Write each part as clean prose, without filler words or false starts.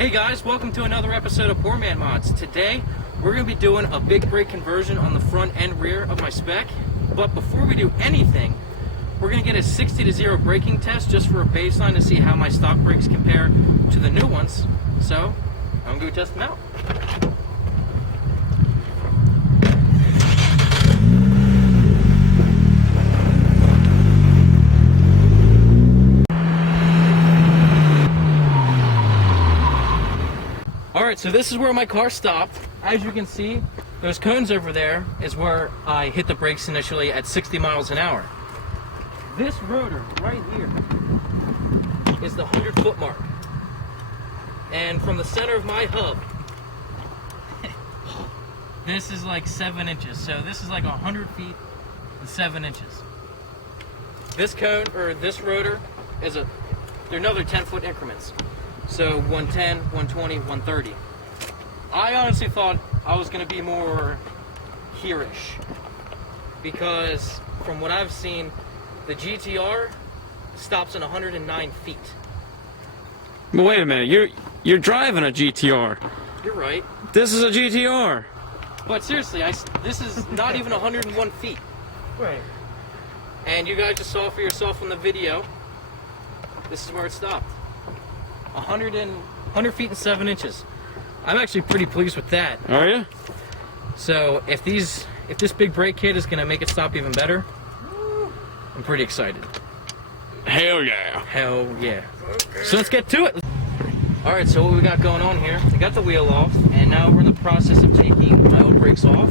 Hey guys, welcome to another episode of Poor Man Mods. Today, we're going to be doing a big brake conversion on the front and rear of my Spec. But before we do anything, we're going to get a 60 to 0 braking test just for a baseline to see how my stock brakes compare to the new ones. So, I'm going to go test them out. Alright, so this is where my car stopped. As you can see, those cones over there is where I hit the brakes initially at 60 miles an hour. This rotor right here is the 100-foot mark. And from the center of my hub, this is like 7 inches. So this is like 100 feet and 7 inches. This cone, or this rotor, they're another 10-foot increments. So 110, 120, 130. I honestly thought I was going to be more here-ish, because from what I've seen, the GTR stops at 109 feet. But wait a minute, you're driving a GTR. You're right. This is a GTR. But seriously, this is not even 101 feet. Right. And you guys just saw for yourself on the video, this is where it stopped. 100 feet and 7 inches. I'm actually pretty pleased with that. Are you? So if this big brake kit is gonna make it stop even better, I'm pretty excited. Hell yeah. Hell yeah. So let's get to it. Alright, so what we got going on here, we got the wheel off, and now we're in the process of taking my old brakes off,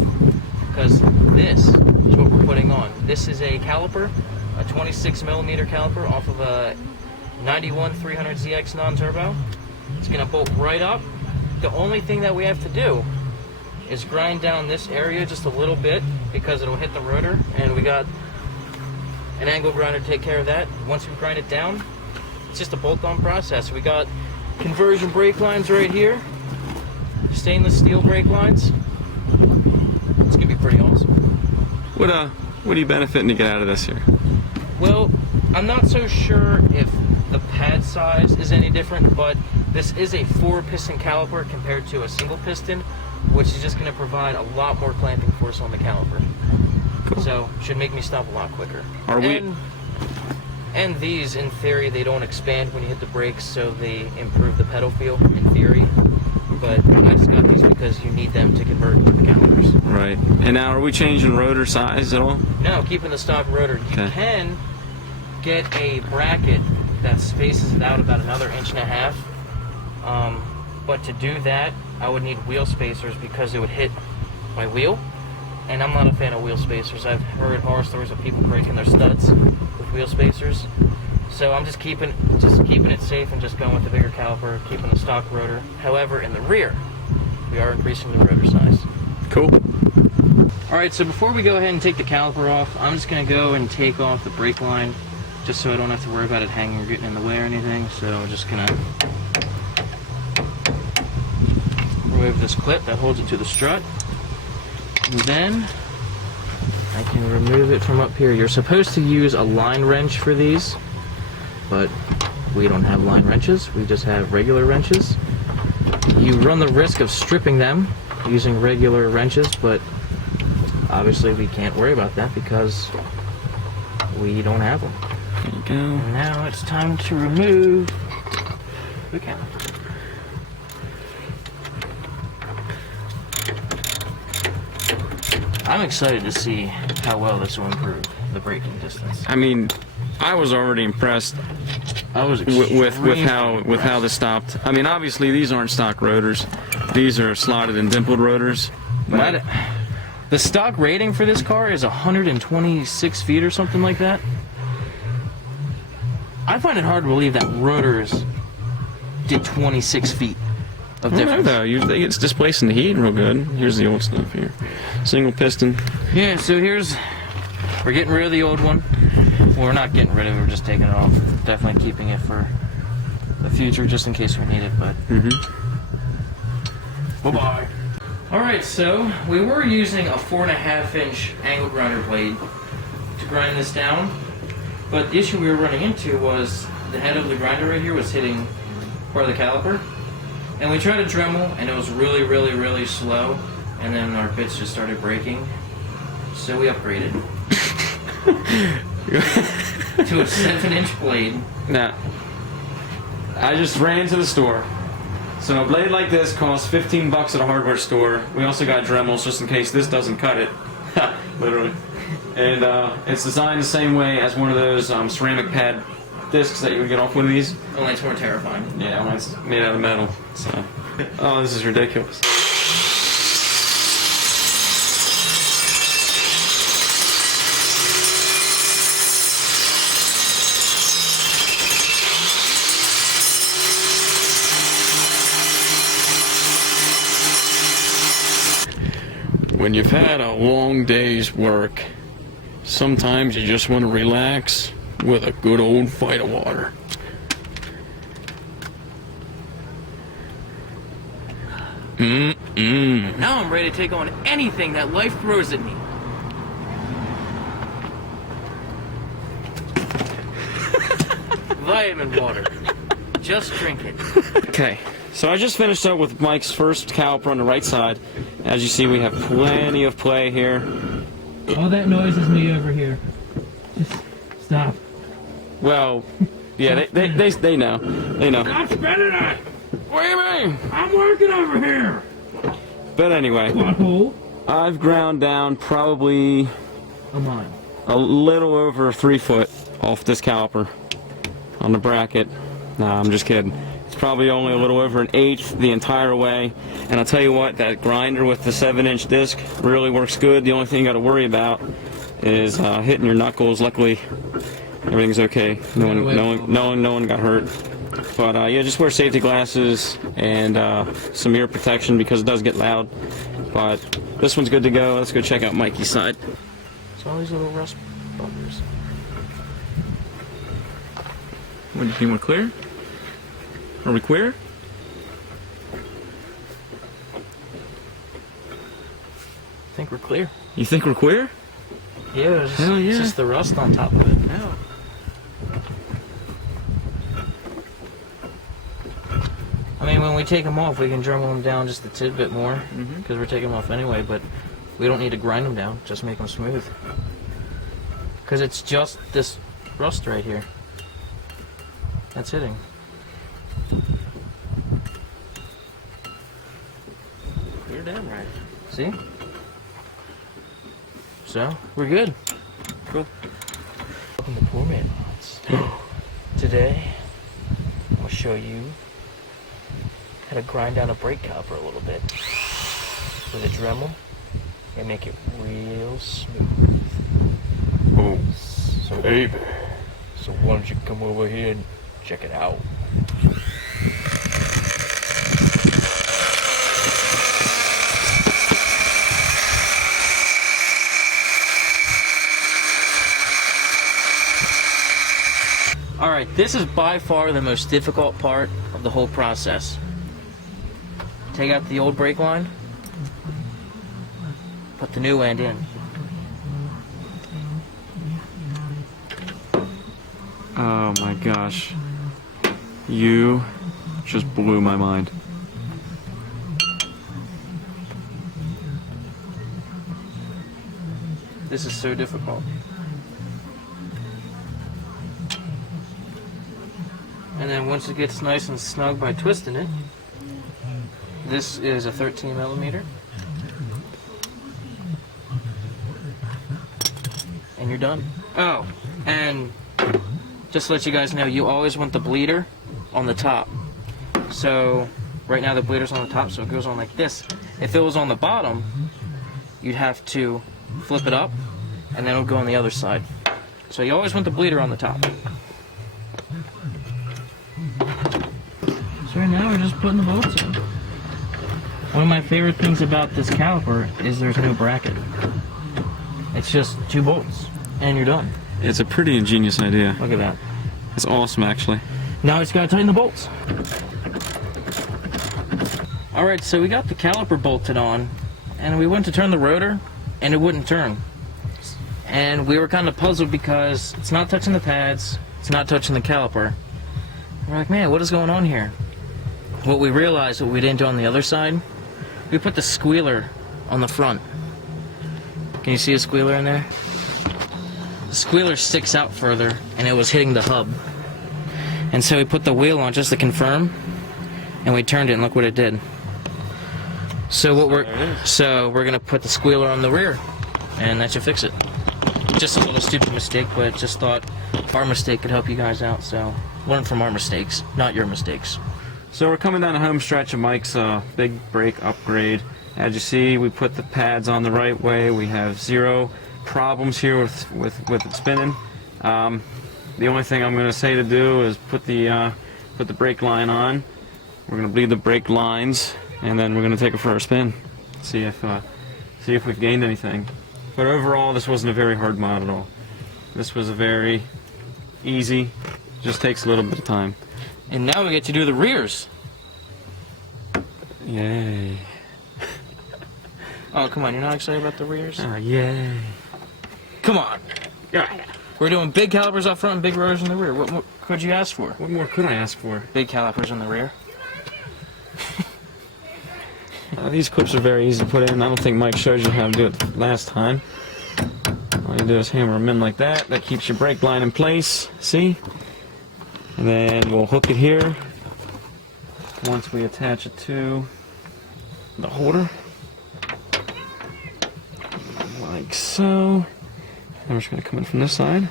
because this is what we're putting on. This is a caliper, a 26mm caliper off of a 91 300ZX non-turbo. It's going to bolt right up. The only thing that we have to do is grind down this area just a little bit, because it'll hit the rotor, and we got an angle grinder to take care of that. Once we grind it down, it's just a bolt-on process. We got conversion brake lines right here, stainless steel brake lines. It's going to be pretty awesome. What are you benefiting to get out of this here? Well, I'm not so sure if the pad size is any different, but this is a 4-piston caliper compared to a single piston, which is just going to provide a lot more clamping force on the caliper. Cool. So should make me stop a lot quicker. And these, in theory, they don't expand when you hit the brakes, so they improve the pedal feel, in theory. But I just got these because you need them to convert to the calipers. Right. And now, are we changing rotor size at all? No, keeping the stock rotor. You can get a bracket that spaces it out about another 1.5 inches. But to do that, I would need wheel spacers, because it would hit my wheel. And I'm not a fan of wheel spacers. I've heard horror stories of people breaking their studs with wheel spacers. So I'm just keeping it safe and just going with the bigger caliper, keeping the stock rotor. However, in the rear, we are increasing the rotor size. Cool. Alright, so before we go ahead and take the caliper off, I'm just going to go and take off the brake line, just so I don't have to worry about it hanging or getting in the way or anything. So I'm just going to remove this clip that holds it to the strut. And then I can remove it from up here. You're supposed to use a line wrench for these, but we don't have line wrenches. We just have regular wrenches. You run the risk of stripping them using regular wrenches, but obviously we can't worry about that because we don't have them. There you go. And now it's time to remove the caliper. I'm excited to see how well this will improve the braking distance. I mean, I was already impressed. I was with how this stopped. I mean, obviously these aren't stock rotors; these are slotted and dimpled rotors. But the stock rating for this car is 126 feet or something like that. I find it hard to believe that rotors did 26 feet of difference. Though, usually it's displacing the heat real good. Here's the old stuff here. Single piston. Yeah, so we're getting rid of the old one. Well, we're not getting rid of it, we're just taking it off. Definitely keeping it for the future, just in case we need it, but... Bye-bye. Alright, so we were using a 4.5-inch angle grinder blade to grind this down, but the issue we were running into was the head of the grinder right here was hitting part of the caliper, And we tried to Dremel, and it was really, really, really slow. And then our bits just started breaking. So we upgraded to a 7-inch blade. Nah. I just ran to the store. So a blade like this costs 15 bucks at a hardware store. We also got Dremels just in case this doesn't cut it. Literally. And it's designed the same way as one of those ceramic pad discs that you would get off one of these. Only it's more terrifying. Yeah, well, it's made out of metal. So. Oh, this is ridiculous. When you've had a long day's work, sometimes you just want to relax with a good old fight of water. Now I'm ready to take on anything that life throws at me. Vitamin water. Just drink it. Okay, so I just finished up with Mike's first caliper on the right side. As you see, we have plenty of play here. All that noise is me over here. Just stop. Well, yeah, they know. They know. Stop spinning it! What do you mean? I'm working over here! But anyway, Butthole. I've ground down probably A mile. a little over 3 foot off this caliper on the bracket. Nah, I'm just kidding. It's probably only a little over 1/8 the entire way. And I'll tell you what, that grinder with the 7-inch disc really works good. The only thing you got to worry about is hitting your knuckles. Luckily, everything's okay. No one got hurt. But yeah, just wear safety glasses and some ear protection because it does get loud. But this one's good to go. Let's go check out Mikey's side. So all these little rust bumpers. What, do you want clear? Are we clear? I think we're clear. You think we're clear? Yeah, Hell yeah. It's just the rust on top of it. No. I mean, when we take them off, we can Dremel them down just a tidbit more, because we're taking them off anyway, but we don't need to grind them down, just make them smooth. Because it's just this rust right here that's hitting. You're damn right. See? So, we're good. Cool. Welcome to Poor Man Mods. Today, I'm going to show you how to grind down a brake caliper a little bit with a Dremel and make it real smooth. Oh, So, baby. so why don't you come over here and check it out? Alright, this is by far the most difficult part of the whole process. Take out the old brake line, put the new end in. Oh my gosh. You just blew my mind. This is so difficult. And then once it gets nice and snug by twisting it, this is a 13 millimeter. And you're done. Oh, and just to let you guys know, you always want the bleeder on the top. So right now the bleeder's on the top, so it goes on like this. If it was on the bottom, you'd have to flip it up, and then it'll go on the other side. So you always want the bleeder on the top. So right now we're just putting the bolts in. One of my favorite things about this caliper is there's no bracket. It's just 2 bolts, and you're done. It's a pretty ingenious idea. Look at that. It's awesome, actually. Now I just gotta tighten the bolts. Alright, so we got the caliper bolted on, and we went to turn the rotor, and it wouldn't turn. And we were kind of puzzled because it's not touching the pads, it's not touching the caliper. We're like, man, what is going on here? what we realized, what we didn't do on the other side, we put the squealer on the front. Can you see a squealer in there? The squealer sticks out further, and it was hitting the hub. And so we put the wheel on just to confirm, and we turned it, and look what it did. So we're gonna put the squealer on the rear, and that should fix it. Just a little stupid mistake, but just thought our mistake could help you guys out. So learn from our mistakes, not your mistakes. So we're coming down the home stretch of Mike's big brake upgrade. As you see, we put the pads on the right way. We have zero problems here with it spinning. The only thing I'm going to say to do is put the brake line on. We're going to bleed the brake lines, and then we're going to take it for a spin. See if we've gained anything. But overall, this wasn't a very hard mod at all. This was a very easy. Just takes a little bit of time. And now we get to do the rears. Yay! Oh, come on, you're not excited about the rears? Yay! Come on. Yeah. We're doing big calipers up front and big rotors in the rear. What more could you ask for? What more could I ask for? Big calipers in the rear. These clips are very easy to put in. I don't think Mike showed you how to do it last time. All you do is hammer them in like that. That keeps your brake line in place. See? And then we'll hook it here once we attach it to the holder. Like so. And we're just going to come in from this side.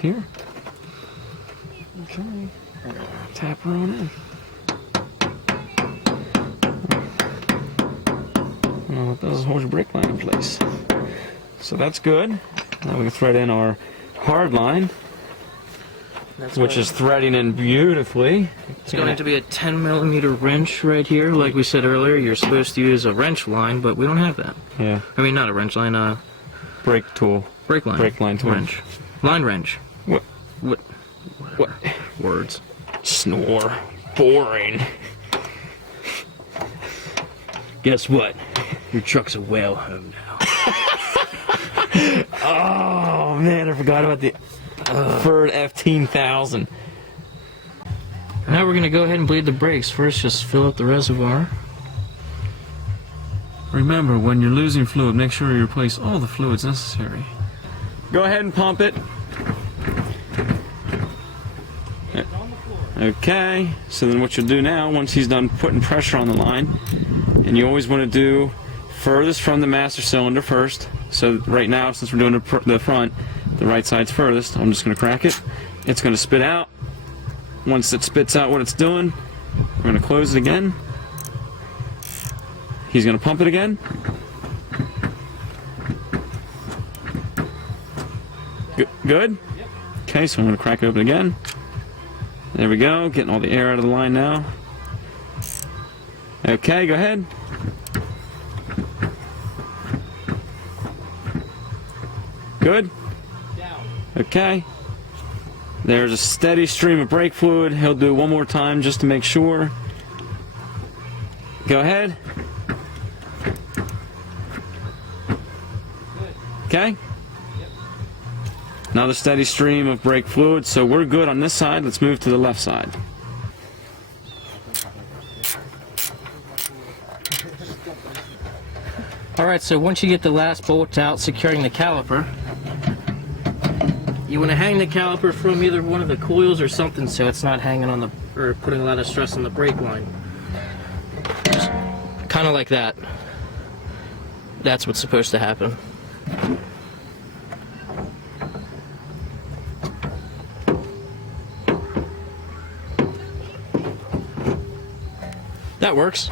Here. Okay. Tap her on in. And what does is hold your brake line in place. So that's good. Now we can thread in our hard line, which is threading in beautifully. It's going to be a 10mm wrench right here. Like we said earlier, you're supposed to use a wrench line, but we don't have that. Yeah. I mean, not a wrench line, brake tool. Brake line. Brake line tool. Wrench. Line wrench. What? What? Words. Snore. Boring. Guess what? Your truck's a whale home now. Oh man, I forgot about the Ford F15000. Now we're gonna go ahead and bleed the brakes. First, just fill up the reservoir. Remember, when you're losing fluid, make sure you replace all the fluids necessary. Go ahead and pump it. Okay, so then what you'll do now, once he's done putting pressure on the line, and you always want to do furthest from the master cylinder first. So right now, since we're doing the front, the right side's furthest. I'm just going to crack it. It's going to spit out. Once it spits out what it's doing, we're going to close it again. He's going to pump it again. Good? Okay, so I'm going to crack it open again. There we go, getting all the air out of the line now. Okay, go ahead. Good? Okay. There's a steady stream of brake fluid. He'll do it one more time just to make sure. Go ahead. Okay? Another steady stream of brake fluid, so we're good on this side. Let's move to the left side. Alright, so once you get the last bolt out securing the caliper, you want to hang the caliper from either one of the coils or something so it's not hanging on the, or putting a lot of stress on the brake line. Just kind of like that. That's what's supposed to happen. That works.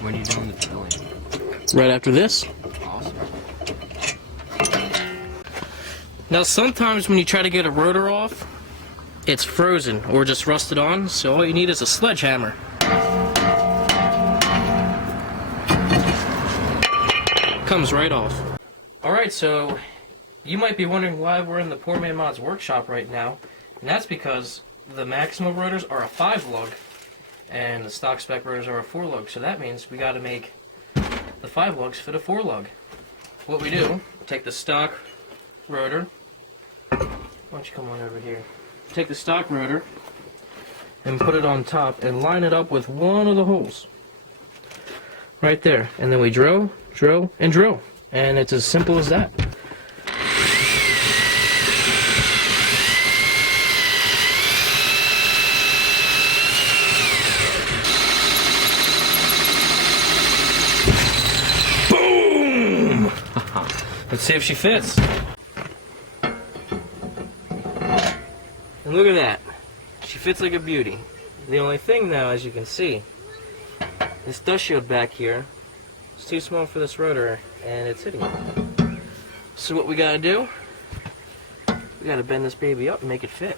When are you doing the filling? Right after this. Awesome. Now sometimes when you try to get a rotor off, it's frozen or just rusted on, so all you need is a sledgehammer. Comes right off. Alright, so you might be wondering why we're in the Poor Man Mod's workshop right now, and that's because the Maxima rotors are a 5-lug and the stock spec rotors are a 4-lug, so that means we got to make the 5 lugs fit a 4-lug. What we do, take the stock rotor, Why don't you come on over here? Take the stock rotor and put it on top and line it up with one of the holes. Right there. And then we drill, drill, and drill. And it's as simple as that. Boom! Let's see if she fits. And look at that. She fits like a beauty. The only thing now, as you can see, this dust shield back here is too small for this rotor and it's hitting it. So what we gotta do, we gotta bend this baby up and make it fit.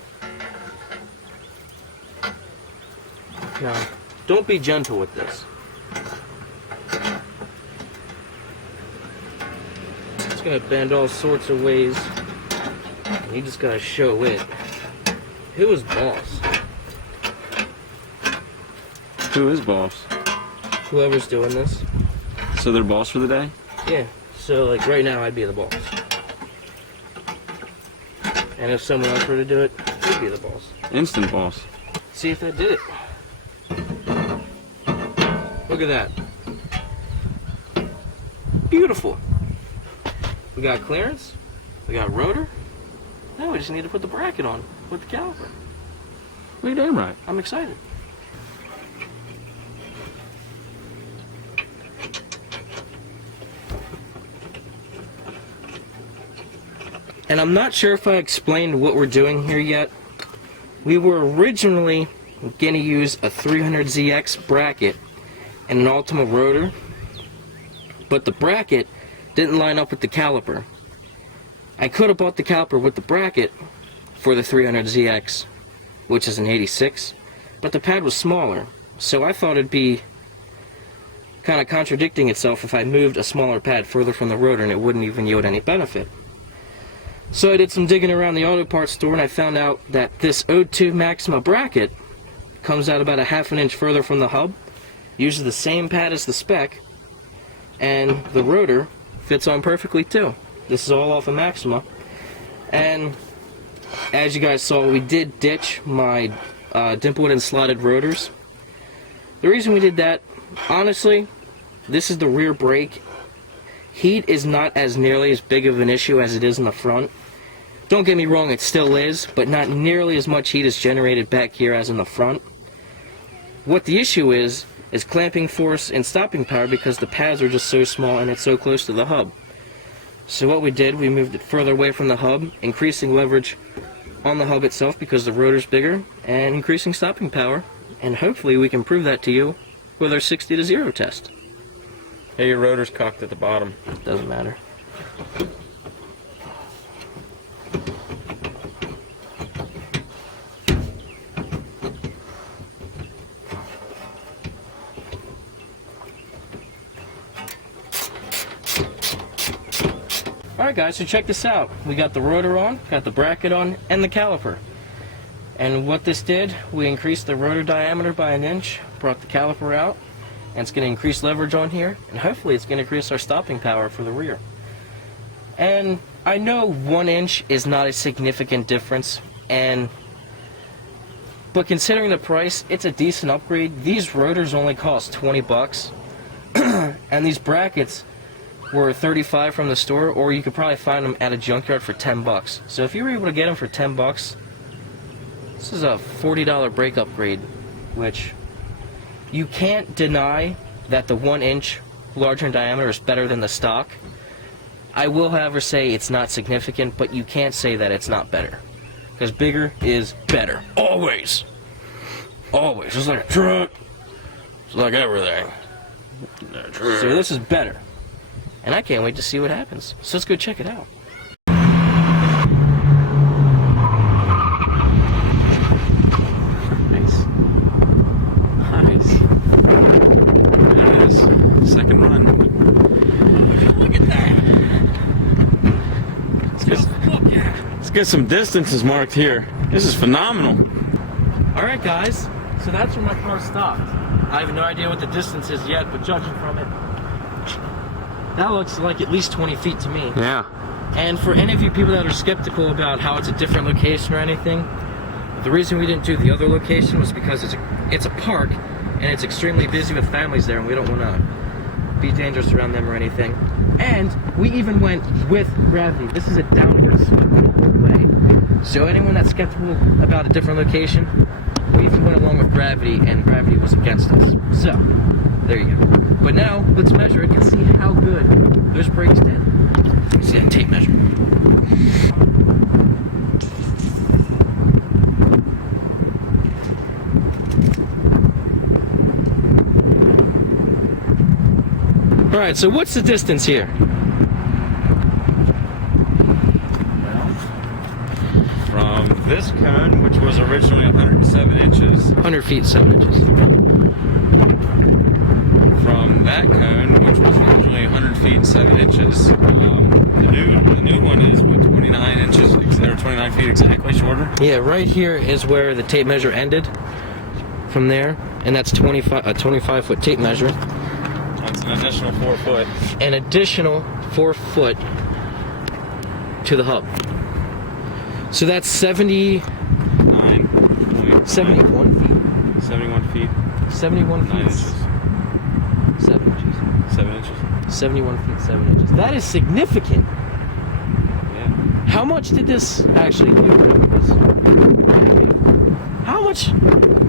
Now, don't be gentle with this. It's gonna bend all sorts of ways. You just gotta show it. Who is boss? Who is boss? Whoever's doing this. So they're boss for the day? Yeah. So like right now I'd be the boss. And if someone else were to do it, he'd be the boss. Instant boss. See if that did it. Look at that. Beautiful. We got clearance. We got rotor. Now we just need to put the bracket on with the caliper. Well, you're damn right. I'm excited. And I'm not sure if I explained what we're doing here yet. We were originally going to use a 300ZX bracket and an Ultima rotor, but the bracket didn't line up with the caliper. I could have bought the caliper with the bracket for the 300ZX, which is an 86, but the pad was smaller, so I thought it'd be kind of contradicting itself if I moved a smaller pad further from the rotor and it wouldn't even yield any benefit. So I did some digging around the auto parts store and I found out that this O2 Maxima bracket comes out about a ½ an inch further from the hub, uses the same pad as the Spec, and the rotor fits on perfectly too. This is all off of Maxima. And as you guys saw, we did ditch my dimpled and slotted rotors. The reason we did that, honestly, this is the rear brake. Heat is not as nearly as big of an issue as it is in the front. Don't get me wrong, it still is, but not nearly as much heat is generated back here as in the front. What the issue is clamping force and stopping power because the pads are just so small and it's so close to the hub. So what we did, we moved it further away from the hub, increasing leverage on the hub itself because the rotor's bigger, and increasing stopping power. And hopefully we can prove that to you with our 60 to 0 test. Hey, your rotor's cocked at the bottom. Doesn't matter. Alright guys, so check this out. We got the rotor on, got the bracket on, and the caliper. And what this did, we increased the rotor diameter by 1 inch, brought the caliper out, and it's going to increase leverage on here, and hopefully it's going to increase our stopping power for the rear. And I know 1 inch is not a significant difference, but considering the price, it's a decent upgrade. These rotors only cost 20 bucks, and these brackets were 35 from the store, or you could probably find them at a junkyard for 10 bucks. So if you were able to get them for 10 bucks, this is a $40 brake upgrade, which you can't deny that the 1 inch larger in diameter is better than the stock. I will, however, say it's not significant, but you can't say that it's not better. Because bigger is better. Always. Always. Just like a truck. It's like everything. So this is better. And I can't wait to see what happens. So let's go check it out. Nice. Nice. There it is. Second run. Look at that. Let's get some distances marked here. This is phenomenal. Alright guys, so that's where my car stopped. I have no idea what the distance is yet, but judging from it, that looks like at least 20 feet to me. Yeah. And for any of you people that are skeptical about how it's a different location or anything, the reason we didn't do the other location was because it's a park and it's extremely busy with families there, and we don't want to be dangerous around them or anything. And we even went with gravity. This is a downhill swing the whole way. So anyone that's skeptical about a different location, we even went along with gravity, and gravity was against us. So there you go. But now let's measure it and see how good those brakes did. Let's see that tape measure. All right, so what's the distance here? From this cone, which was originally 107 inches, 100 feet, 7 inches. from that cone, which was originally 100 feet and 7 inches, the new one is what, 29 inches, or 29 feet exactly shorter. Yeah, right here is where the tape measure ended. From there, and that's a 25-foot tape measure. That's an additional 4 foot. An additional 4 foot to the hub. So that's 71 feet. 71 feet. 71 9 feet. inches. 7 inches. 7 inches. 71 feet, 7 inches. That is significant. Yeah. How much did this actually do? How much?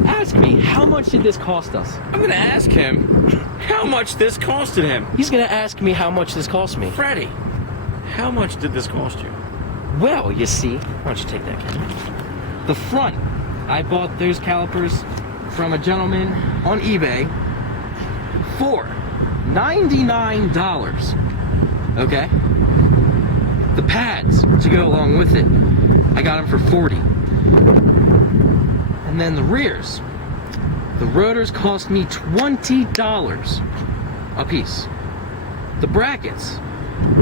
Ask me, how much did this cost us? I'm gonna ask him how much this costed him. He's gonna ask me how much this cost me. Freddie, how much did this cost you? Well, you see, why don't you take that camera? The front, I bought those calipers from a gentleman on eBay for $99. Okay? The pads to go along with it, I got them for $40. And then the rears, the rotors cost me $20 a piece. The brackets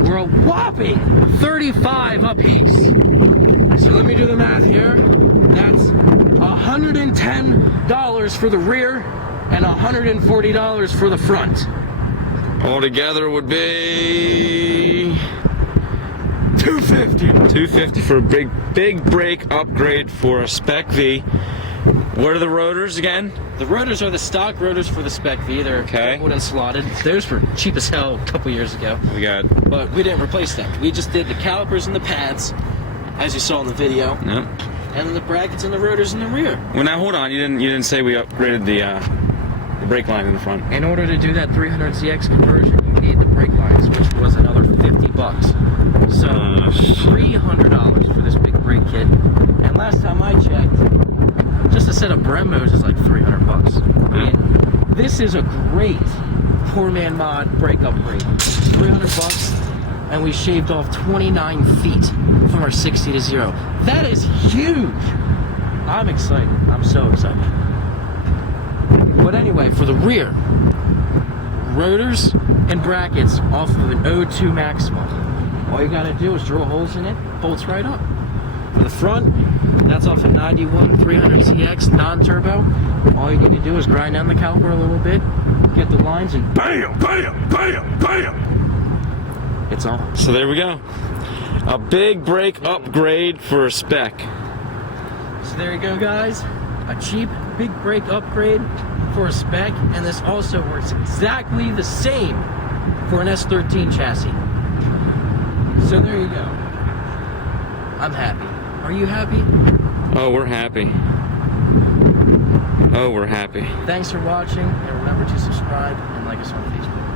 were a whopping $35 a piece. So let me do the math here. That's $110 for the rear and $140 for the front. Altogether would be $250. $250 for a big brake upgrade for a Spec V. What are the rotors again? The rotors are the stock rotors for the Spec V. They're Okay. wooden slotted. Those were cheap as hell a couple years ago, We got. but we didn't replace them. We just did the calipers and the pads, as you saw in the video, No. and then the brackets and the rotors in the rear. Well, now hold on. You didn't say we upgraded the brake line in the front. In order to do that 300ZX conversion, you need the brake lines, which was another $50. So $300 for this big brake kit. And last time I checked, just a set of Brembo's is like $300. I mean, this is a great poor man mod brake upgrade. $300, and we shaved off 29 feet from our 60 to 0. That is huge. I'm excited. I'm so excited. But anyway, for the rear, rotors and brackets off of an 02 Maxima. All you gotta do is drill holes in it, bolts right up. For the front, that's off a 91 300ZX non-turbo. All you need to do is grind down the caliper a little bit, get the lines, and BAM! BAM! BAM! BAM! It's on. So there we go. A big brake upgrade for a Spec. So there you go, guys. A cheap, big brake upgrade for a Spec, and this also works exactly the same for an S13 chassis. So there you go. I'm happy. Are you happy? Oh, we're happy. Oh, we're happy. Thanks for watching, and remember to subscribe and like us on Facebook.